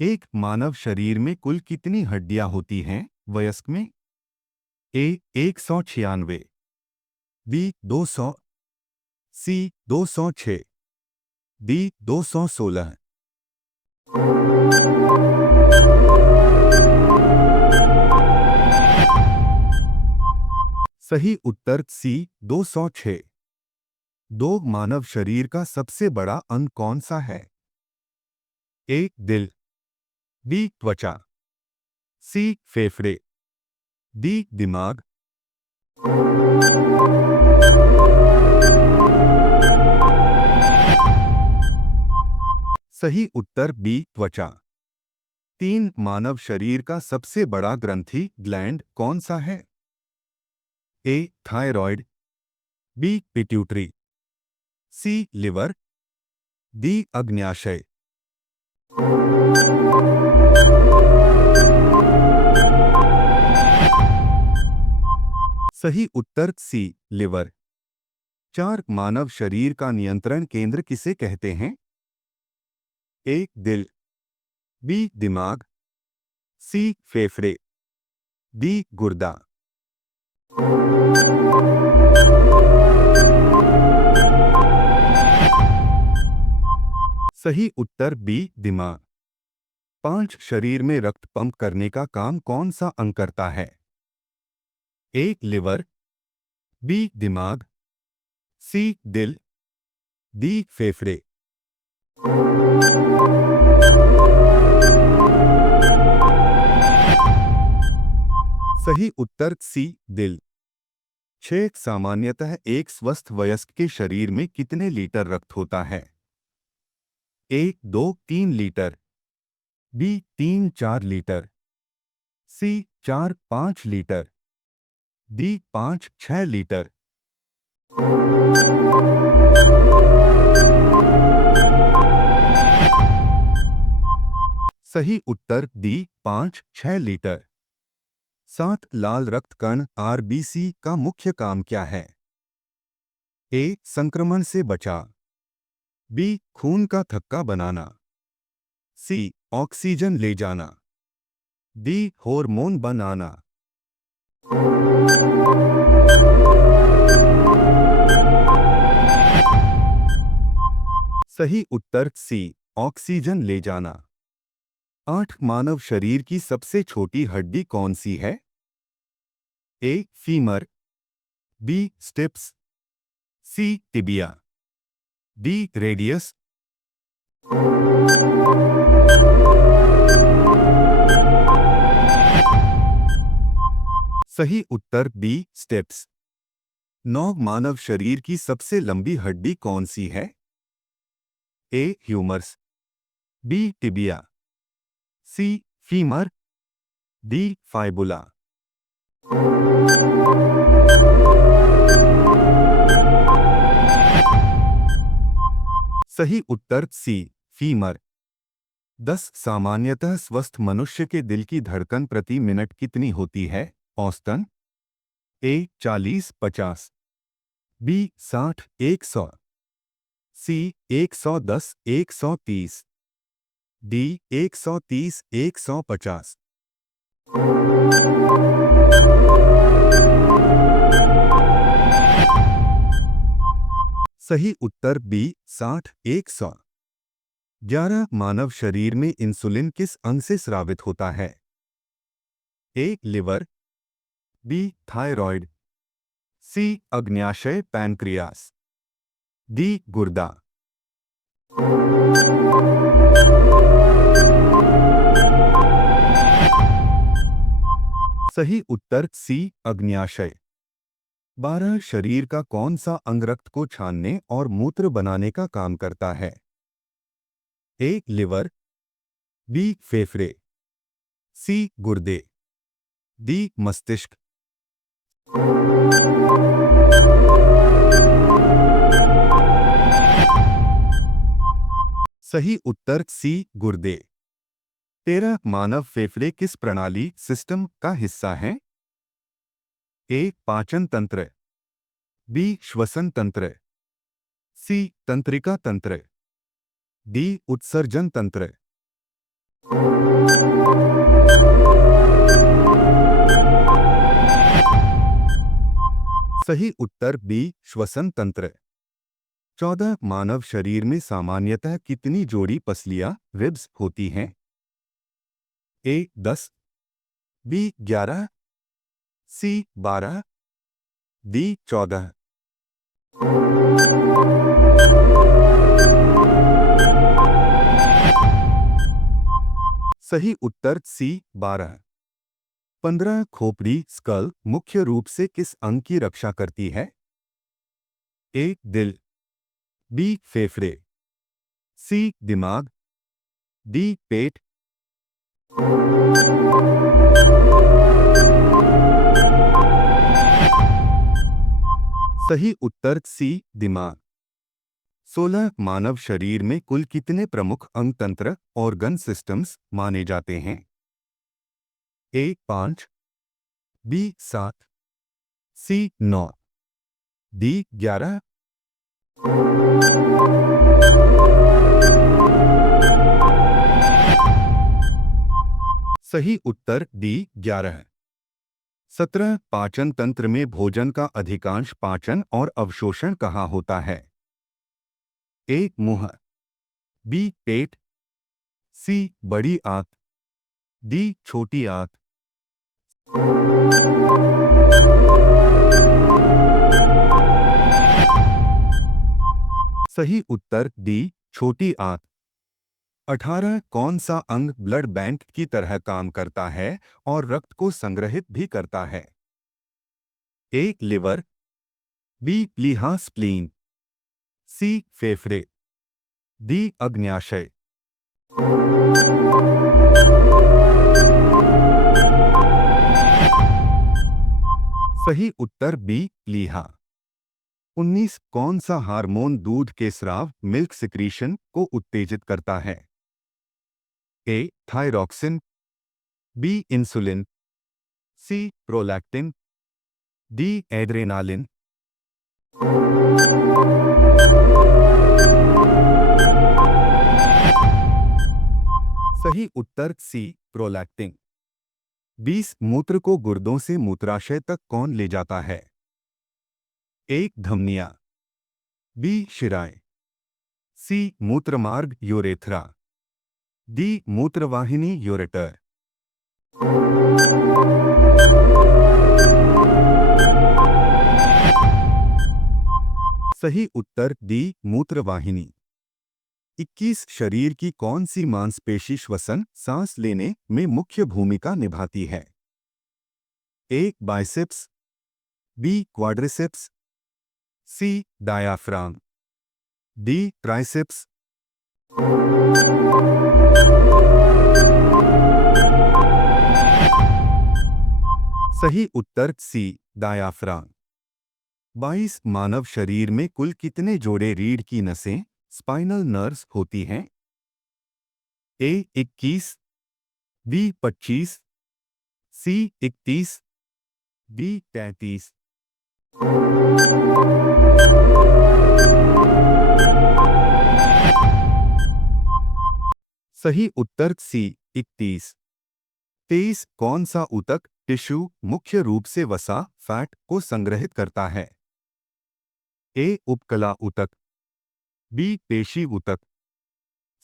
एक मानव शरीर में कुल कितनी हड्डियां होती हैं वयस्क में? ए 196, बी 200, सी 206, डी 216। सही उत्तर सी 206। दो मानव शरीर का सबसे बड़ा अंग कौन सा है? ए दिल, बी त्वचा, सी फेफड़े, डी दिमाग। सही उत्तर बी त्वचा। तीन मानव शरीर का सबसे बड़ा ग्रंथि ग्लैंड कौन सा है? ए थायराइड, बी पिट्यूटरी, सी लिवर, डी अग्न्याशय। सही उत्तर सी लिवर। चार मानव शरीर का नियंत्रण केंद्र किसे कहते हैं? ए दिल, बी दिमाग, सी फेफड़े, डी गुर्दा। सही उत्तर बी दिमाग। पांच शरीर में रक्त पंप करने का काम कौन सा अंग करता है? ए लिवर, बी दिमाग, सी दिल, डी फेफड़े। सही उत्तर सी दिल। छह सामान्यतः एक स्वस्थ वयस्क के शरीर में कितने लीटर रक्त होता है? ए 2-3 लीटर, बी 3-4 लीटर, सी 4-5 लीटर, डी 5-6 लीटर। सही उत्तर डी 5-6 लीटर। सात लाल रक्त कण आरबीसी का मुख्य काम क्या है? ए संक्रमण से बचाव, बी खून का थक्का बनाना, सी ऑक्सीजन ले जाना, डी हार्मोन बनाना। सही उत्तर सी ऑक्सीजन ले जाना। आठ मानव शरीर की सबसे छोटी हड्डी कौन सी है? A femur, B steps, C tibia, D radius. सही उत्तर बी स्टेप्स। नौ मानव शरीर की सबसे लंबी हड्डी कौन सी है? ए ह्यूमरस, बी टिबिया, सी फीमर, डी फाइबुला। सही उत्तर सी फीमर। 10 सामान्यतः स्वस्थ मनुष्य के दिल की धड़कन प्रति मिनट कितनी होती है औसतन? ए 40-50, बी 60-100, सी 110-130, डी 130-150। सही उत्तर बी 60-100। 11 मानव शरीर में इंसुलिन किस अंग से स्रावित होता है? ए लिवर, बी थायराइड, सी अग्न्याशय पैनक्रियास, डी गुर्दा। सही उत्तर सी अग्न्याशय। 12 शरीर का कौन सा अंग रक्त को छानने और मूत्र बनाने का काम करता है? ए लिवर, बी फेफड़े, सी गुर्दे, डी मस्तिष्क। सही उत्तर सी गुर्दे। 13 मानव फेफड़े किस प्रणाली सिस्टम का हिस्सा हैं? ए पाचन तंत्र, बी श्वसन तंत्र, सी तंत्रिका तंत्र, डी उत्सर्जन तंत्र। सही उत्तर बी श्वसन तंत्र। 14 मानव शरीर में सामान्यतः कितनी जोड़ी पसलियां रिब्स होती हैं? ए 10, बी 11, सी 12, डी 14। सही उत्तर सी 12। 15 खोपड़ी स्कल मुख्य रूप से किस अंग की रक्षा करती है? ए दिल, बी फेफड़े, सी दिमाग, डी पेट। सही उत्तर सी दिमाग। 16 मानव शरीर में कुल कितने प्रमुख अंग तंत्र ऑर्गन सिस्टम्स माने जाते हैं? ए 5, बी 7, सी 9, डी 11। सही उत्तर डी 11। 17 पाचन तंत्र में भोजन का अधिकांश पाचन और अवशोषण कहाँ होता है? ए मुंह, बी पेट, सी बड़ी आंत, डी छोटी आंत। सही उत्तर डी छोटी आंत। 18 कौन सा अंग ब्लड बैंक की तरह काम करता है और रक्त को संग्रहित भी करता है? ए लिवर, बी प्लीहा स्प्लीन, सी फेफड़े, डी अग्न्याशय। सही उत्तर बी प्लीहा। 19 कौन सा हार्मोन दूध के स्राव मिल्क सिक्रीशन को उत्तेजित करता है? ए थायरॉक्सिन, बी इंसुलिन, सी प्रोलैक्टिन, डी एड्रेनालिन। सही उत्तर सी प्रोलैक्टिन। 20 मूत्र को गुर्दों से मूत्राशय तक कौन ले जाता है? ए धमनियां, बी शिराएं, सी मूत्रमार्ग यूरेथ्रा, डी मूत्रवाहिनी यूरेटर। सही उत्तर डी मूत्रवाहिनी। 21 शरीर की कौन सी मांसपेशी श्वसन सांस लेने में मुख्य भूमिका निभाती है? ए बाइसेप्स, बी क्वाड्रिसेप्स, सी डायाफ्राम, डी ट्राइसेप्स। सही उत्तर सी डायाफ्राम। 22 मानव शरीर में कुल कितने जोड़े रीढ़ की नसें स्पाइनल नर्व्स होती हैं? ए 21, बी 25, सी 31, डी 33। सही उत्तर सी 31। 23 कौन सा ऊतक टिश्यू मुख्य रूप से वसा फैट को संग्रहित करता है? ए उपकला ऊतक, बी पेशी ऊतक,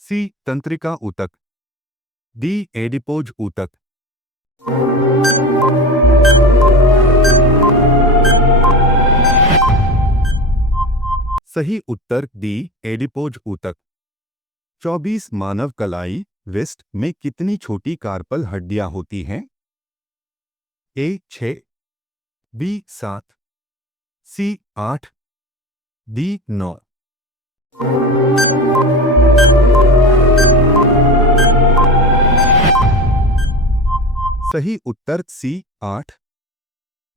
सी तंत्रिका ऊतक, डी एडिपोज ऊतक। सही उत्तर डी एडिपोज ऊतक। 24 मानव कलाई रिस्ट में कितनी छोटी कार्पल हड्डियां होती हैं? ए 6, बी 7, सी 8, डी 9। सही उत्तर सी 8।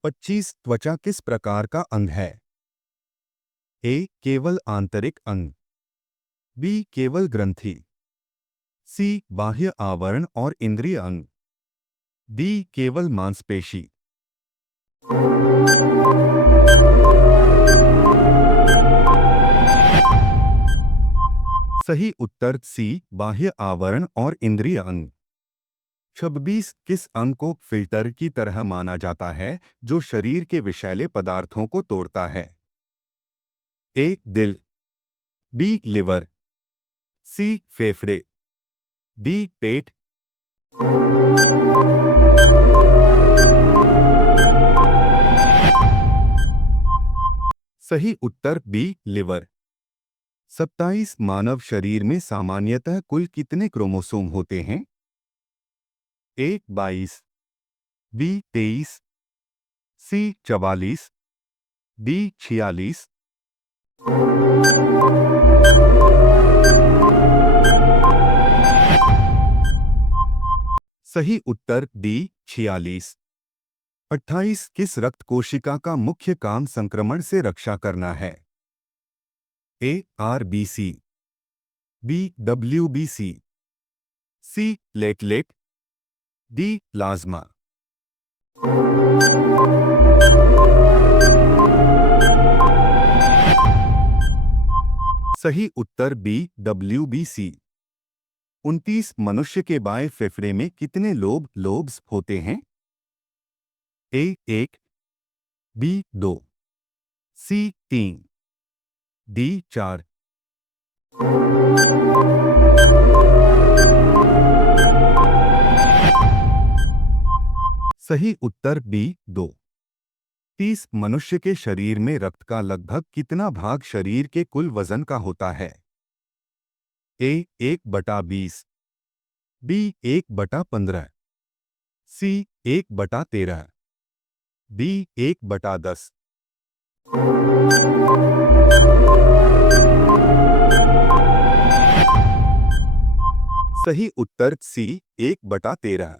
25 त्वचा किस प्रकार का अंग है? ए केवल आंतरिक अंग, बी केवल ग्रंथि, सी बाह्य आवरण और इंद्रिय अंग, डी केवल मांसपेशी। सही उत्तर सी बाह्य आवरण और इंद्रिय अंग। 26 किस अंग को फिल्टर की तरह माना जाता है जो शरीर के विषैले पदार्थों को तोड़ता है? ए दिल, बी लिवर, सी फेफड़े, डी पेट। सही उत्तर बी लिवर। 27 मानव शरीर में सामान्यतः कुल कितने क्रोमोसोम होते हैं? ए 22, बी 23, सी 44, डी 46। सही उत्तर डी 46। 28 किस रक्त कोशिका का मुख्य काम संक्रमण से रक्षा करना है? ए आरबीसी, बी डब्ल्यूबीसी, सी प्लेटलेट, डी प्लाज्मा। सही उत्तर बी डब्ल्यूबीसी। 29 मनुष्य के बाएं फेफड़े में कितने लोब्स होते हैं? ए 1, बी 2, सी 3, डी 4। सही उत्तर बी 2। 30 मनुष्य के शरीर में रक्त का लगभग कितना भाग शरीर के कुल वजन का होता है? ए 1/20, बी 1/15, सी 1/13, डी 1/10। सही उत्तर सी 1/13।